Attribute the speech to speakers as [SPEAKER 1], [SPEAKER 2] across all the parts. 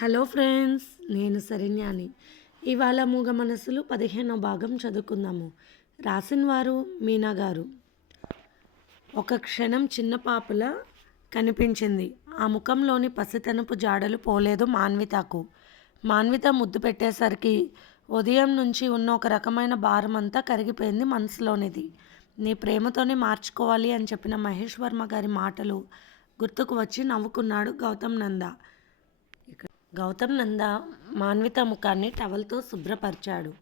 [SPEAKER 1] Hello friends నేను సరిన్యాని ఇవాళ మూగ మనసులు పదిహేనో భాగం చదువుకుందాము. రాసిన వారు మీనా గారు. ఒక క్షణం చిన్న పాపల కనిపించింది. ఆ ముఖంలోని పసితనపు జాడలు పోలేదు మాన్వితకు. మాన్విత ముద్దు పెట్టేసరికి ఉదయం నుంచి ఉన్న ఒక రకమైన భారం అంతా కరిగిపోయింది మనసులోనిది. నీ ప్రేమతోనే మార్చుకోవాలి అని చెప్పిన మహేష్ వర్మ గారి మాటలు గుర్తుకు వచ్చి నవ్వుకున్నాడు గౌతమ్ నంద. గౌతమ్ నంద మాన్విత ముఖాన్ని టవల్తో శుభ్రపరిచాడు.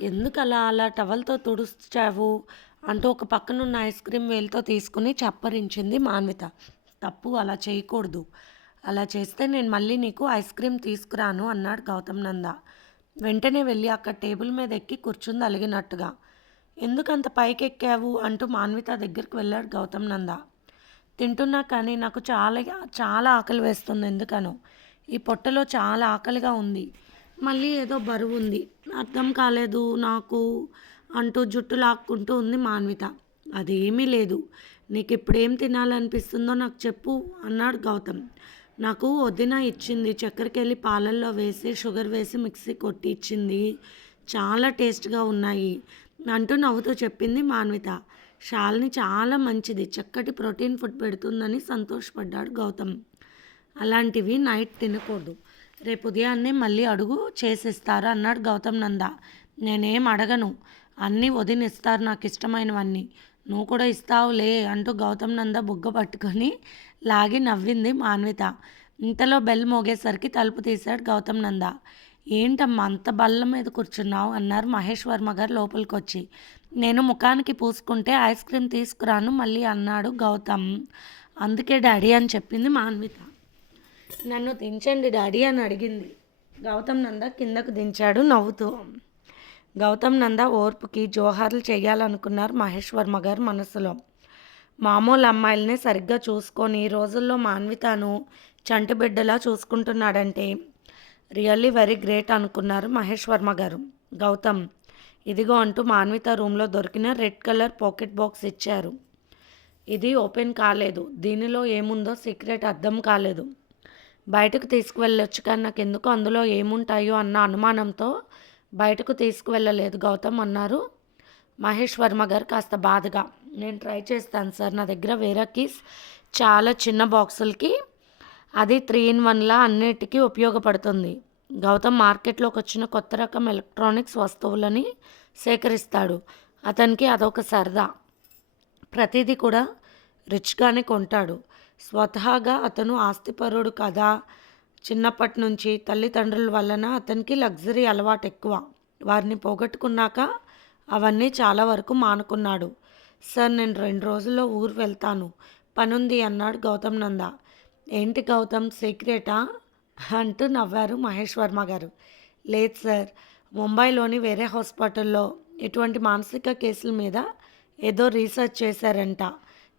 [SPEAKER 1] ఎందుకలా అలా టవల్తో తుడుచావు అంటూ ఒక పక్కనున్న ఐస్ క్రీమ్ వేలుతో తీసుకుని చప్పరించింది మాన్విత. తప్పు అలా చేయకూడదు. అలా చేస్తే నేను మళ్ళీ నీకు ఐస్ క్రీమ్ తీసుకురాను అన్నాడు గౌతమ్ నంద. వెంటనే వెళ్ళి అక్కడ టేబుల్ మీద ఎక్కి కూర్చుంది అలిగినట్టుగా. ఎందుకంత పైకి ఎక్కావు అంటూ మాన్విత దగ్గరికి వెళ్ళాడు గౌతమ్ నంద. తింటున్నా కానీ నాకు చాలా చాలా ఆకలి వేస్తుంది ఎందుకనో. ఈ పొట్టలో చాలా ఆకలిగా ఉంది. మళ్ళీ ఏదో బరువు ఉంది. అర్థం కాలేదు నాకు. అంటూ జుట్టు లాక్కుంటూ ఉంది మాన్విత. అదేమీ లేదు. నీకు ఇప్పుడేం తినాలనిపిస్తుందో నాకు చెప్పు అన్నాడు గౌతమ్. నాకు వదిన ఇచ్చింది చక్కెరకి వెళ్ళి పాలల్లో వేసి షుగర్ వేసి మిక్సీ కొట్టి ఇచ్చింది. చాలా టేస్ట్గా ఉన్నాయి అంటూ నవ్వుతూ చెప్పింది మాన్విత. షాల్ని చాలా మంచిది. చక్కటి ప్రోటీన్ ఫుడ్ పెడుతుందని సంతోషపడ్డాడు గౌతమ్. అలాంటివి నైట్ తినకూడదు. రేపు ఉదయాన్నే మళ్ళీ అడుగు చేసిస్తారు? అన్నాడు గౌతమ్ నంద. నేనేం అడగను. అన్నీ వదినిస్తారు నాకు ఇష్టమైనవన్నీ నువ్వు కూడా ఇస్తావులే అంటూ గౌతమ్ నంద బుగ్గ పట్టుకొని లాగి నవ్వింది మాన్విత. ఇంతలో బెల్ మోగేసరికి తలుపు తీశాడు గౌతమ్ నంద. ఏంటమ్మా అంత బల్ల మీద కూర్చున్నావు? అన్నారు మహేష్ వర్మ గారు లోపలికి వచ్చి నేను ముఖానికి పూసుకుంటే ఐస్ క్రీమ్ తీసుకురాను మళ్ళీ అన్నాడు గౌతమ్. అందుకే డాడీ అని చెప్పింది మాన్విత. నన్ను దించండి డాడీ అని అడిగింది. గౌతమ్ నంద కిందకు దించాడు నవ్వుతూ. గౌతమ్ నంద ఓర్పుకి జోహార్లు చేయాలనుకున్నారు మహేష్ వర్మ గారు మనసులో. మామూలు అమ్మాయిలనే సరిగ్గా చూసుకొని ఈ రోజుల్లో మాన్వితను చంటి బిడ్డలా చూసుకుంటున్నాడంటే రియల్లీ వెరీ గ్రేట్ అనుకున్నారు మహేష్ వర్మ గారు. గౌతమ్ ఇదిగో అంటూ మాన్విత రూమ్లో దొరికిన రెడ్ కలర్ పాకెట్ బాక్స్ ఇచ్చారు. ఇది ఓపెన్ కాలేదు. దీనిలో ఏముందో సీక్రెట్ అర్థం కాలేదు. బయటకు తీసుకువెళ్ళొచ్చు కానీ నాకు ఎందుకు అందులో ఏముంటాయో అన్న అనుమానంతో బయటకు తీసుకువెళ్ళలేదు గౌతమ్ అన్నారు. మహేష్ వర్మ గారు కాస్త బాధగా నేను ట్రై చేస్తాను సార్ నా దగ్గర వేరే కీస్ చాలా చిన్న బాక్సులకి అది త్రీ ఇన్ వన్లా అన్నిటికీ ఉపయోగపడుతుంది. గౌతమ్ మార్కెట్లోకి వచ్చిన కొత్త రకం ఎలక్ట్రానిక్స్ వస్తువులని సేకరిస్తాడు. అతనికి అదొక సరదా. ప్రతిదీ కూడా రిచ్గానే కొంటాడు. స్వతహాగా అతను ఆస్తిపరుడు కదా. చిన్నప్పటి నుంచి తల్లిదండ్రుల వలన అతనికి లగ్జరీ అలవాటు ఎక్కువ వారిని పోగొట్టుకున్నాక అవన్నీ చాలా వరకు మానుకున్నాడు. సార్ నేను రెండు రోజుల్లో ఊరు వెళ్తాను. పనుంది అన్నాడు గౌతమ్ నంద. ఏంటి గౌతమ్ సీక్రెటా? అంటూ నవ్వారు మహేష్ వర్మ గారు. లేదు సార్ ముంబైలోని వేరే హాస్పిటల్లో. ఎటువంటి మానసిక కేసుల మీద ఏదో రీసెర్చ్ చేశారంట.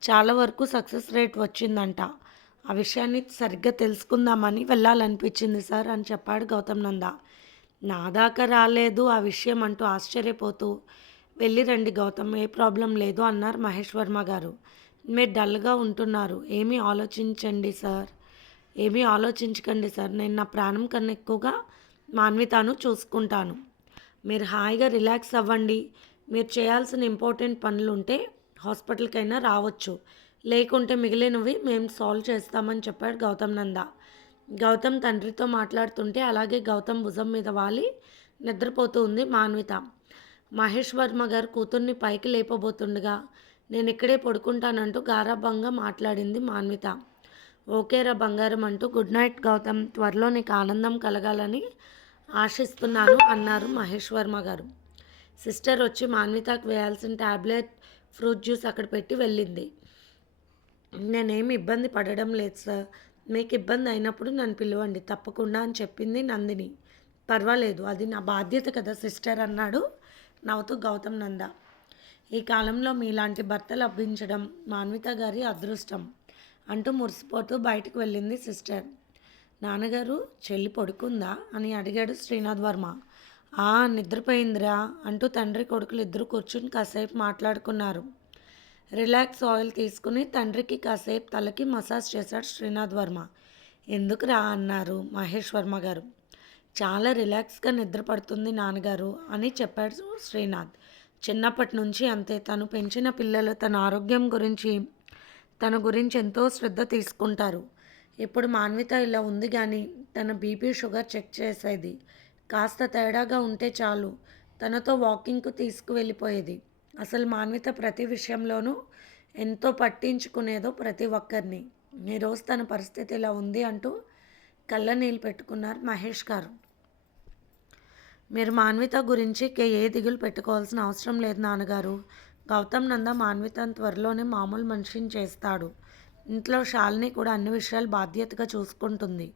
[SPEAKER 1] చాలా వరకు సక్సెస్ రేట్ వచ్చిందంట. ఆ విషయాన్ని సరిగ్గా తెలుసుకుందామని వెళ్ళాలనిపించింది సార్ అని చెప్పాడు గౌతమ్ నంద. నా దాకా రాలేదు ఆ విషయం అంటూ ఆశ్చర్యపోతూ వెళ్ళి రండి గౌతమ్ ఏ ప్రాబ్లం లేదు అన్నారు మహేష్ వర్మ గారు. మీరు డల్గా ఉంటున్నారు ఏమీ ఆలోచించండి సార్ ఏమీ ఆలోచించకండి సార్ నేను నా ప్రాణం కన్నా ఎక్కువగా మాన్వితాను చూసుకుంటాను. మీరు హాయిగా రిలాక్స్ అవ్వండి మీరు చేయాల్సిన ఇంపార్టెంట్ పనులు ఉంటే హాస్పిటల్కైనా రావచ్చు. లేకుంటే మిగిలినవి మేము సాల్వ్ చేస్తామని చెప్పాడు గౌతమ్ నంద. గౌతమ్ తండ్రితో మాట్లాడుతుంటే అలాగే గౌతమ్ భుజం మీద వాలి నిద్రపోతూ ఉంది మాన్విత. మహేష్ వర్మ గారు కూతుర్ని పైకి లేపబోతుండగా నేను ఇక్కడే పడుకుంటానంటూ గారాభంగా మాట్లాడింది మాన్విత. ఓకేరా బంగారం అంటూ గుడ్ నైట్ గౌతమ్ త్వరలో నీకు ఆనందం కలగాలని ఆశిస్తున్నాను అన్నారు మహేష్ వర్మ గారు. సిస్టర్ వచ్చి మాన్వితకు వేయాల్సిన ట్యాబ్లెట్ ఫ్రూట్ జ్యూస్ అక్కడ పెట్టి వెళ్ళింది. నేనేమి ఇబ్బంది పడడం లేదు సార్. మీకు ఇబ్బంది అయినప్పుడు నన్ను పిలవండి. తప్పకుండా అని చెప్పింది నందిని. పర్వాలేదు అది నా బాధ్యత కదా సిస్టర్ అన్నాడు నవ్వుతూ గౌతమ్ నంద. ఈ కాలంలో మీలాంటి భర్త లభించడం మాన్విత గారి అదృష్టం అంటూ మురిసిపోతూ బయటకు వెళ్ళింది సిస్టర్. నాన్నగారు చెల్లి పడుకుందా అని అడిగాడు శ్రీనాథ్ వర్మ. ఆ నిద్రపోయిందిరా అంటూ తండ్రి కొడుకులు ఇద్దరు కూర్చుని కాసేపు మాట్లాడుకున్నారు. రిలాక్స్ ఆయిల్ తీసుకుని తండ్రికి కాసేపు తలకి మసాజ్ చేశాడు శ్రీనాథ్ వర్మ. ఎందుకు రా అన్నారు మహేష్ వర్మ గారు. చాలా రిలాక్స్గా నిద్రపడుతుంది నాన్నగారు అని చెప్పాడు శ్రీనాథ్. చిన్నప్పటి నుంచి అంతే. తను పెంచిన పిల్లలు తన ఆరోగ్యం గురించి తన గురించి ఎంతో శ్రద్ధ తీసుకుంటారు. ఇప్పుడు మాన్విత ఇలా ఉంది కానీ తన బీపీ షుగర్ చెక్ చేసేది. కాస్త తేడాగా ఉంటే చాలు. తనతో వాకింగ్కు తీసుకువెళ్ళిపోయేది. అసలు మాన్విత ప్రతి విషయంలోనూ ఎంతో పట్టించుకునేదో ప్రతి ఒక్కరిని. ఈరోజు తన పరిస్థితి ఇలా ఉంది అంటూ కళ్ళ నీళ్ళు పెట్టుకున్నారు మహేష్ గారు. మీరు మాన్విత గురించి కే- ఏ దిగులు పెట్టుకోవాల్సిన అవసరం లేదు నాన్నగారు. గౌతమ్ నంద మాన్విత త్వరలోనే మామూలు మనిషిని చేస్తాడు. ఇంట్లో శాలిని కూడా అన్ని విషయాలు బాధ్యతగా చూసుకుంటుంది.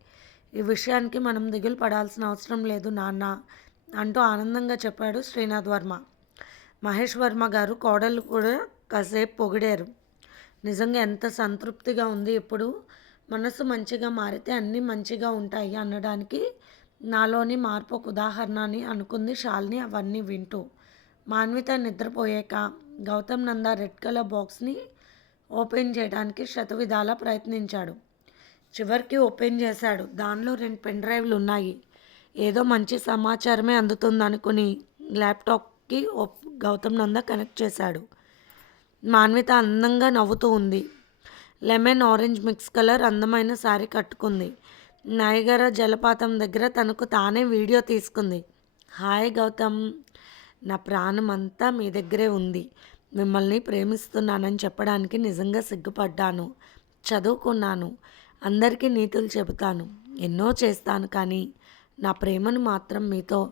[SPEAKER 1] ఈ విషయానికి మనం దిగులు పడాల్సిన అవసరం లేదు నాన్న అంటూ ఆనందంగా చెప్పాడు శ్రీనాథ్ వర్మ. మహేష్ వర్మ గారు కోడలు కూడా కాసేపు పొగిడారు. నిజంగా ఎంత సంతృప్తిగా ఉంది ఇప్పుడు? మనసు మంచిగా మారితే అన్నీ మంచిగా ఉంటాయి అనడానికి నాలోని మార్పు ఒక ఉదాహరణ అని అనుకుంది షాల్ని అవన్నీ వింటూ. మాన్విత నిద్రపోయాక గౌతమ్ నంద రెడ్ కలర్ బాక్స్ని ఓపెన్ చేయడానికి శతవిధాలా ప్రయత్నించాడు. చివరికి ఓపెన్ చేశాడు. దానిలో రెండు పెన్ డ్రైవ్లు ఉన్నాయి. ఏదో మంచి సమాచారమే అందుతుంది అనుకుని ల్యాప్టాప్కి గౌతమ్ నంద కనెక్ట్ చేశాడు. మాన్విత అందంగా నవ్వుతూ ఉంది. లెమన్ ఆరెంజ్ మిక్స్ కలర్ అందమైన శారీ కట్టుకుంది. నాయగర జలపాతం దగ్గర తనకు తానే వీడియో తీసుకుంది. హాయ్ గౌతమ్ నా ప్రాణం అంతా మీ దగ్గరే ఉంది. మిమ్మల్ని ప్రేమిస్తున్నానని చెప్పడానికి నిజంగా సిగ్గుపడ్డాను. చదువుకున్నాను. అందరికీ నీతులు చెబుతాను. ఎన్నో చేస్తాను కానీ నా ప్రేమను మాత్రం మీతో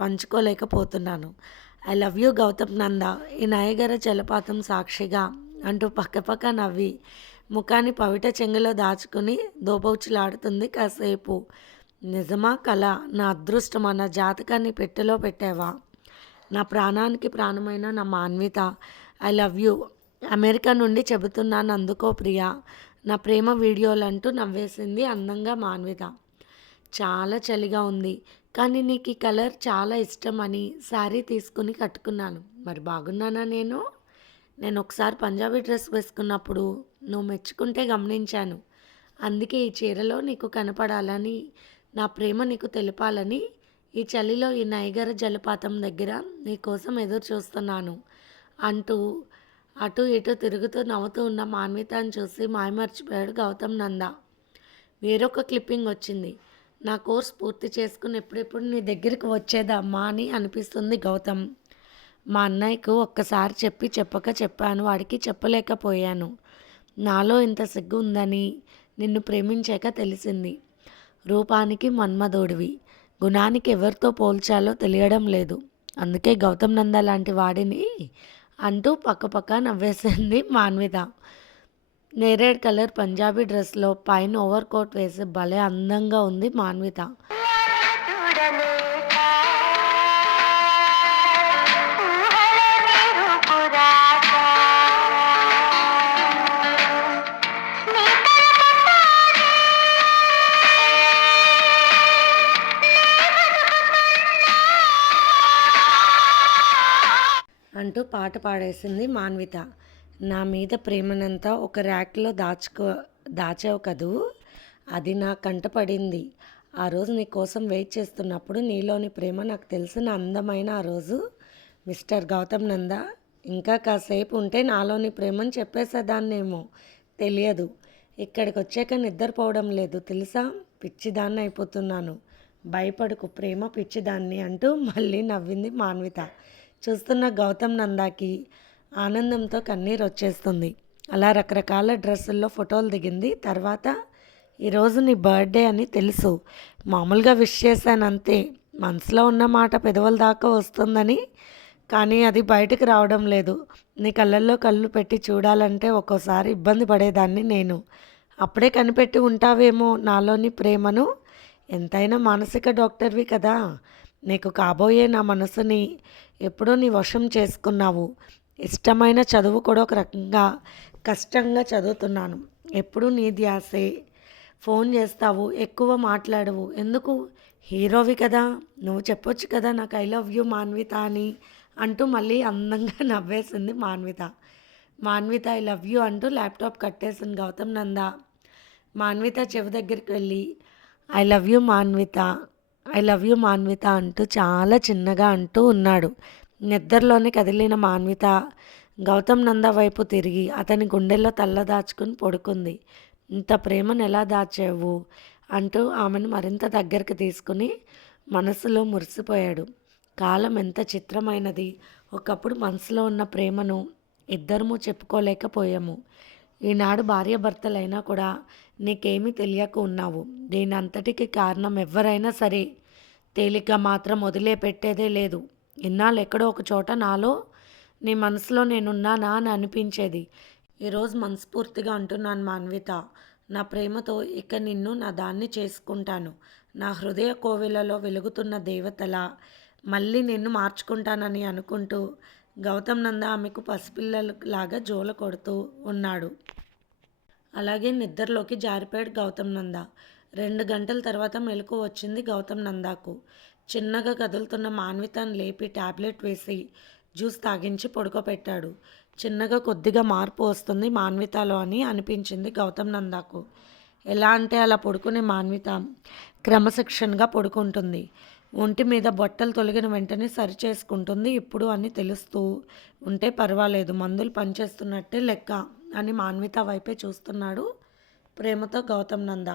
[SPEAKER 1] పంచుకోలేకపోతున్నాను. I love you Gautam Nanda. ఈ నాయగర జలపాతం సాక్షిగా అంటూ పక్కపక్క నవ్వి ముఖాన్ని పవిట చెంగులో దాచుకుని దోబౌచులాడుతుంది కాసేపు. నిజమా కళ నా అదృష్టమా? నా జాతకాన్ని పెట్టెలో పెట్టావా? నా ప్రాణానికి ప్రాణమైన నా Manvitha. I love you. America నుండి చెబుతున్నాను అందుకో ప్రియా. నా ప్రేమ వీడియోలంటూ నవ్వేసింది అందంగా మాన్విత. చాలా చలిగా ఉంది కానీ నీకు ఈ కలర్ చాలా ఇష్టం అని శారీ తీసుకుని కట్టుకున్నాను. మరి బాగున్నానా నేను? నేను ఒకసారి పంజాబీ డ్రెస్ వేసుకున్నప్పుడు నువ్వు మెచ్చుకుంటే గమనించాను. అందుకే ఈ చీరలో నీకు కనపడాలని నా ప్రేమ నీకు తెలపాలని ఈ చలిలో ఈ నైగర జలపాతం దగ్గర నీకోసం ఎదురు చూస్తున్నాను అంటూ అటు ఇటు తిరుగుతూ నవ్వుతూ ఉన్న మాన్వితను చూసి మాయమర్చిపోయాడు గౌతమ్ నంద. వేరొక క్లిప్పింగ్ వచ్చింది. నా కోర్స్ పూర్తి చేసుకుని ఎప్పుడెప్పుడు నీ దగ్గరికి వచ్చేదమ్మా అని అనిపిస్తుంది గౌతమ్. మా అన్నయ్యకు ఒక్కసారి చెప్పి చెప్పక చెప్పాను వాడికి చెప్పలేకపోయాను. నాలో ఇంత సిగ్గు ఉందని నిన్ను ప్రేమించాక తెలిసింది. రూపానికి మన్మధోడివి. గుణానికి ఎవరితో పోల్చాలో తెలియడం లేదు. అందుకే గౌతమ్ నంద లాంటి వాడిని అంటూ పక్కపక్క నవ్వేసింది మాన్విత. నేరేడ్ కలర్ పంజాబీ డ్రెస్లో పైన ఓవర్ కోట్ వేసి భలే అందంగా ఉంది మాన్విత. అంటూ పాట పాడేసింది మాన్విత. నా మీద ప్రేమనంతా ఒక ర్యాక్లో దాచుకో దాచావు కదూ? అది నా కంట పడింది. ఆ రోజు నీ కోసం వెయిట్ చేస్తున్నప్పుడు నీలోని ప్రేమ నాకు తెలిసిన అందమైన ఆ రోజు. మిస్టర్ గౌతమ్ నంద ఇంకా కాసేపు ఉంటే నాలోని ప్రేమని చెప్పేసేదాన్నేమో. తెలియదు. ఇక్కడికి వచ్చాక నిద్రపోవడం లేదు. తెలుసా? పిచ్చిదాన్ని అయిపోతున్నాను. భయపడుకు ప్రేమ పిచ్చిదాన్ని అంటూ మళ్ళీ నవ్వింది మాన్విత. చూస్తున్న గౌతమ్ నందాకి ఆనందంతో కన్నీరు వచ్చేస్తుంది. అలా రకరకాల డ్రెస్సుల్లో ఫోటోలు దిగింది. తర్వాత ఈరోజు నీ బర్త్డే అని తెలుసు. మామూలుగా విష్ చేశాను అంతే మనసులో ఉన్న మాట పెదవుల దాకా వస్తుందని. కానీ అది బయటకు రావడం లేదు. నీ కళ్ళల్లో కళ్ళు పెట్టి చూడాలంటే ఒక్కోసారి ఇబ్బంది పడేదాన్ని నేను. అప్పుడే కనిపెట్టి ఉంటావేమో నాలోని ప్రేమను. ఎంతైనా మానసిక డాక్టర్వి కదా. నీకు కాబోయే నా మనసుని ఎప్పుడూ నీ వశం చేసుకున్నావు. ఇష్టమైన చదువు కూడా ఒక రకంగా కష్టంగా చదువుతున్నాను. ఎప్పుడూ నీ ధ్యాసే. ఫోన్ చేస్తావు ఎక్కువ మాట్లాడవు. ఎందుకు? హీరోవి కదా. నువ్వు చెప్పొచ్చు కదా నాకు ఐ లవ్ యూ మాన్విత అని అంటూ మళ్ళీ అందంగా నవ్వేసింది Manvitha. Manvitha I love you అంటూ ల్యాప్టాప్ కట్టేసింది గౌతమ్ నంద. మాన్విత చెవి దగ్గరికి వెళ్ళి I love you Manvitha. I love you Manvitha అంటూ చాలా చిన్నగా అంటూ ఉన్నాడు. నిద్రలోనే కదిలిన మాన్విత గౌతమ్ నంద వైపు తిరిగి అతని గుండెల్లో తల్ల దాచుకుని పడుకుంది. ఇంత ప్రేమను ఎలా దాచావు? అంటూ ఆమెను మరింత దగ్గరికి తీసుకుని మనసులో మురిసిపోయాడు. కాలం ఎంత చిత్రమైనది. ఒకప్పుడు మనసులో ఉన్న ప్రేమను ఇద్దరము చెప్పుకోలేకపోయాము. ఈనాడు భార్యాభర్తలైనా కూడా నీకేమీ తెలియక ఉన్నావు. దీని అంతటికి కారణం ఎవరైనా సరే తేలిక మాత్రం వదిలేపెట్టేదే లేదు. ఇన్నాళ్ళు ఎక్కడో ఒక చోట నాలో నీ మనసులో నేనున్నానా అని అనిపించేది. ఈరోజు మనస్ఫూర్తిగా అంటున్నాను మాన్విత. నా ప్రేమతో ఇక నిన్ను నా దాన్ని చేసుకుంటాను. నా హృదయ కోవిలలో వెలుగుతున్న దేవతలా మళ్ళీ నిన్ను మార్చుకుంటానని అనుకుంటూ గౌతమ్ నంద ఆమెకు పసిపిల్లలాగా జోల కొడుతూ ఉన్నాడు. అలాగే నిద్రలోకి జారిపోయాడు గౌతమ్ నంద. రెండు గంటల తర్వాత మెలకు వచ్చింది గౌతమ్ నందాకు. చిన్నగా కదులుతున్న మాన్వితను లేపి టాబ్లెట్ వేసి జ్యూస్ తాగించి పడుకోబెట్టాడు. చిన్నగా కొద్దిగా మార్పు వస్తుంది మాన్వితలో అని అనిపించింది గౌతమ్ నందాకు. ఎలా అంటే అలా పడుకునే మాన్విత క్రమశిక్షణగా పడుకుంటుంది. ఒంటి మీద బట్టలు తొలగిన వెంటనే సరి చేసుకుంటుంది. ఇప్పుడు అని తెలుస్తూ ఉంటే పర్వాలేదు. మందులు పనిచేస్తున్నట్టే లెక్క అని మాన్విత వైపే చూస్తున్నాడు ప్రేమతో గౌతమ్ నంద.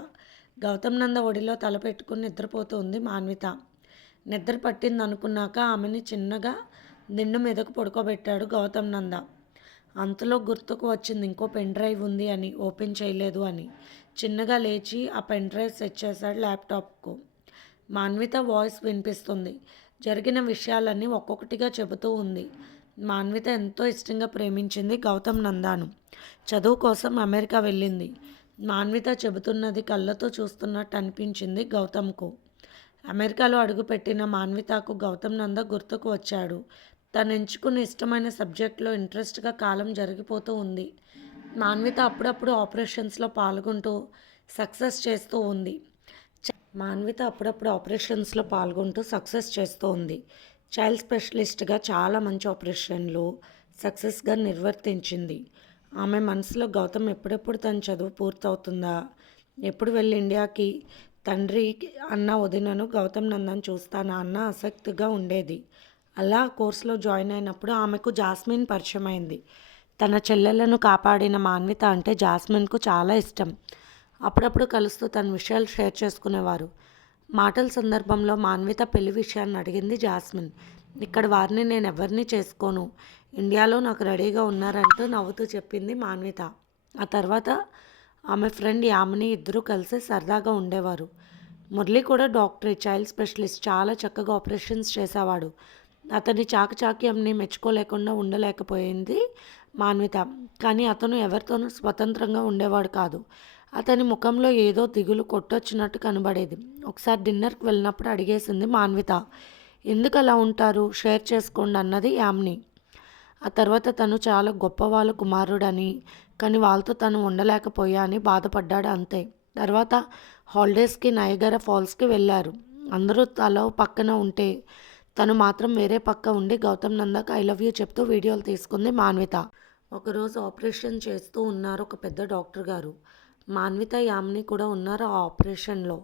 [SPEAKER 1] గౌతమ్ నంద ఒడిలో తలపెట్టుకుని నిద్రపోతుంది నిద్రపోతూ ఉంది మాన్విత. నిద్ర పట్టింది అనుకున్నాక ఆమెని చిన్నగా దిండు మీదకు పడుకోబెట్టాడు గౌతమ్ నంద. అంతలో గుర్తుకు వచ్చింది ఇంకో పెన్ డ్రైవ్ ఉంది అని ఓపెన్ చేయలేదు అని. చిన్నగా లేచి ఆ పెన్ డ్రైవ్ సెట్ చేశాడు ల్యాప్టాప్కు. మాన్విత వాయిస్ వినిపిస్తుంది. జరిగిన విషయాలన్నీ ఒక్కొక్కటిగా చెబుతూ ఉంది. మాన్విత ఎంతో ఇష్టంగా ప్రేమించింది గౌతమ్ నందాను. చదువు కోసం అమెరికా వెళ్ళింది. మాన్విత చెబుతున్నది కళ్ళతో చూస్తున్నట్టు అనిపించింది గౌతమ్కు. అమెరికాలో అడుగుపెట్టిన మాన్వితకు గౌతమ్ నంద గుర్తుకు వచ్చాడు. తను ఎంచుకున్న ఇష్టమైన సబ్జెక్ట్లో ఇంట్రెస్ట్గా కాలం జరిగిపోతూ ఉంది. మాన్విత అప్పుడప్పుడు ఆపరేషన్స్లో పాల్గొంటూ సక్సెస్ చేస్తూ ఉంది. మాన్విత అప్పుడప్పుడు ఆపరేషన్స్లో పాల్గొంటూ సక్సెస్ చేస్తూ ఉంది చైల్డ్ స్పెషలిస్ట్గా చాలా మంచి ఆపరేషన్లు సక్సెస్గా నిర్వర్తించింది. ఆమె మనసులో గౌతమ్ ఎప్పుడెప్పుడు తన చదువు పూర్తవుతుందా? ఎప్పుడు వెళ్ళి ఇండియాకి? తండ్రి అన్న వదినను గౌతమ్ నందన్ చూస్తానా అన్న ఆసక్తిగా ఉండేది. అలా కోర్సులో జాయిన్ అయినప్పుడు ఆమెకు జాస్మిన్ పరిచయం అయింది తన చెల్లెలను కాపాడిన మాన్విత అంటే జాస్మిన్కు చాలా ఇష్టం. అప్పుడప్పుడు కలుస్తూ తన విషయాలు షేర్ చేసుకునేవారు. మాటల సందర్భంలో మాన్విత పెళ్ళి విషయాన్ని అడిగింది జాస్మిన్. ఇక్కడ వారిని నేను ఎవరిని చేసుకోను. ఇండియాలో నాకు రెడీగా ఉన్నారంటూ నవ్వుతూ చెప్పింది మాన్విత. ఆ తర్వాత ఆమె ఫ్రెండ్ యామిని ఇద్దరూ కలిసి సరదాగా ఉండేవారు. మురళి కూడా డాక్టరే చైల్డ్ స్పెషలిస్ట్ చాలా చక్కగా ఆపరేషన్స్ చేసేవాడు. అతని చాకచాక్యంని మెచ్చుకోలేకుండా ఉండలేకపోయింది మాన్విత. కానీ అతను ఎవరితోనూ స్వతంత్రంగా ఉండేవాడు కాదు. అతని ముఖంలో ఏదో దిగులు కొట్టొచ్చినట్టు కనబడేది. ఒకసారి డిన్నర్కి వెళ్ళినప్పుడు అడిగేసింది మాన్విత ఎందుకు అలా ఉంటారు? షేర్ చేసుకోండి అన్నది యామ్ని. ఆ తర్వాత తను చాలా గొప్పవాళ్ళ కుమారుడని కానీ వాళ్ళతో తను ఉండలేకపోయా అని బాధపడ్డాడు అంతే. తర్వాత హాలిడేస్కి నయగర ఫాల్స్కి వెళ్ళారు. అందరూ తల పక్కన ఉంటే తను మాత్రం వేరే పక్క ఉండి గౌతమ్ నందకు ఐ లవ్ యూ చెప్తూ వీడియోలు తీసుకుంది మాన్విత. ఒకరోజు ఆపరేషన్ చేస్తూ ఉన్నారు ఒక పెద్ద డాక్టర్ గారు. మాన్విత యామిని కూడా ఉన్నారు ఆ ఆపరేషన్లో.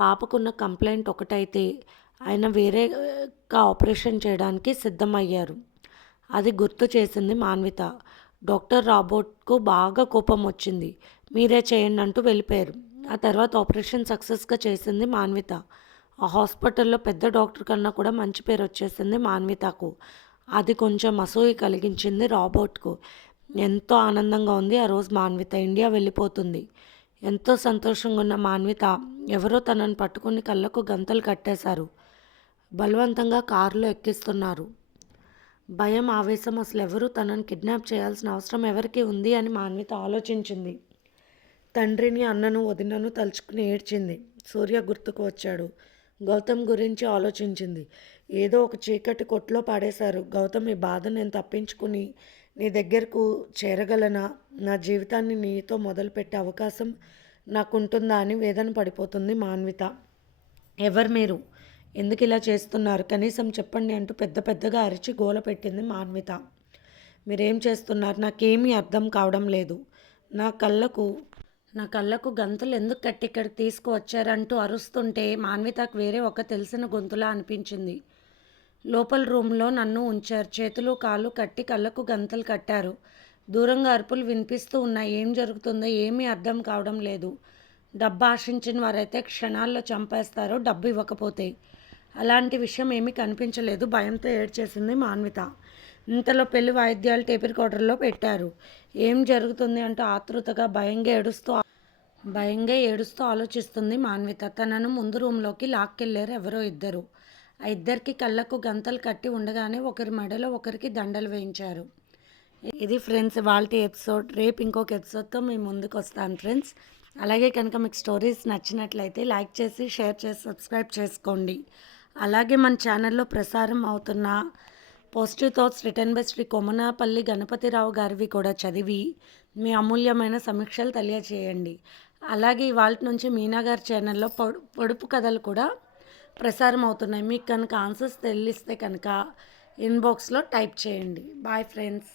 [SPEAKER 1] పాపకున్న కంప్లైంట్ ఒకటైతే ఆయన వేరేగా ఆపరేషన్ చేయడానికి సిద్ధమయ్యారు. అది గుర్తు చేసింది మాన్విత. డాక్టర్ రాబోట్కు బాగా కోపం వచ్చింది. మీరే చేయండి అంటూ వెళ్ళిపోయారు. ఆ తర్వాత ఆపరేషన్ సక్సెస్గా చేసింది మాన్విత. ఆ హాస్పిటల్లో పెద్ద డాక్టర్ కన్నా కూడా మంచి పేరు వచ్చేసింది మాన్వితకు. అది కొంచెం అసూయ కలిగించింది రాబోట్కు. ఎంతో ఆనందంగా ఉంది. ఆ రోజు మాన్విత ఇండియా వెళ్ళిపోతుంది. ఎంతో సంతోషంగా ఉన్న మాన్విత ఎవరో తనను పట్టుకుని కళ్ళకు గంతలు కట్టేశారు. బలవంతంగా కారులో ఎక్కిస్తున్నారు. భయం ఆవేశం అసలు ఎవరు తనను కిడ్నాప్ చేయాల్సిన అవసరం ఎవరికి ఉంది అని మాన్విత ఆలోచించింది. తండ్రిని అన్నను వదినను తలుచుకుని ఏడ్చింది. సూర్య గుర్తుకు వచ్చాడు. గౌతమ్ గురించి ఆలోచించింది. ఏదో ఒక చీకటి కొట్లో పాడేశారు. గౌతమ్ ఈ బాధ నేను తప్పించుకుని నీ దగ్గరకు చేరగలనా? నా జీవితాన్ని నీతో మొదలుపెట్టే అవకాశం నాకుంటుందా అని వేదన పడిపోతుంది మాన్విత. ఎవరు మీరు? ఎందుకు ఇలా చేస్తున్నారు? కనీసం చెప్పండి అంటూ పెద్ద పెద్దగా అరిచి గోల పెట్టింది మాన్విత. మీరేం చేస్తున్నారు? నాకేమీ అర్థం కావడం లేదు. నా కళ్ళకు నా కళ్ళకు గంతులు ఎందుకు కట్టి ఇక్కడికి తీసుకువచ్చారంటూ అరుస్తుంటే మాన్వితకు వేరే ఒక తెలిసిన గొంతులా అనిపించింది. లోపల రూమ్లో నన్ను ఉంచారు. చేతులు కాళ్ళు కట్టి కళ్ళకు గంతలు కట్టారు. దూరంగా అరుపులు వినిపిస్తూ ఉన్నాయి. ఏం జరుగుతుందో ఏమీ అర్థం కావడం లేదు. డబ్బు ఆశించిన వారైతే క్షణాల్లో చంపేస్తారు డబ్బు ఇవ్వకపోతే. అలాంటి విషయం ఏమీ కనిపించలేదు. భయంతో ఏడ్చేసింది మాన్విత. ఇంతలో పెళ్ళి వాయిద్యాలు టేప్ రికార్డర్లో పెట్టారు. ఏం జరుగుతుంది అంటూ ఆతృతగా భయంగా ఏడుస్తూ భయంగా ఏడుస్తూ ఆలోచిస్తుంది మాన్విత. తనను ముందు రూమ్లోకి లాక్కెళ్ళారు ఎవరో ఇద్దరు. ఆ ఇద్దరికి కళ్ళకు గంతలు కట్టి ఉండగానే ఒకరి మెడలో ఒకరికి దండలు వేయించారు. ఇది ఫ్రెండ్స్ వాళ్ళ ఎపిసోడ్. రేపు ఇంకొక ఎపిసోడ్తో మేము ముందుకు వస్తాను ఫ్రెండ్స్. అలాగే కనుక మీకు స్టోరీస్ నచ్చినట్లయితే లైక్ చేసి షేర్ చేసి సబ్స్క్రైబ్ చేసుకోండి. అలాగే మన ఛానల్లో ప్రసారం అవుతున్న positive thoughts written by Shri Komanapalli Ganapathirao గారివి కూడా చదివి మీ అమూల్యమైన సమీక్షలు తెలియజేయండి అలాగే ఇవాళ నుంచి మీనా గారి ఛానల్లో పొడుపు కథలు కూడా ప్రసారం అవుతున్నాయి మీకు కనుక ఆన్సర్స్ తెలిస్తే కనుక ఇన్బాక్స్లో టైప్ చేయండి. Bye friends.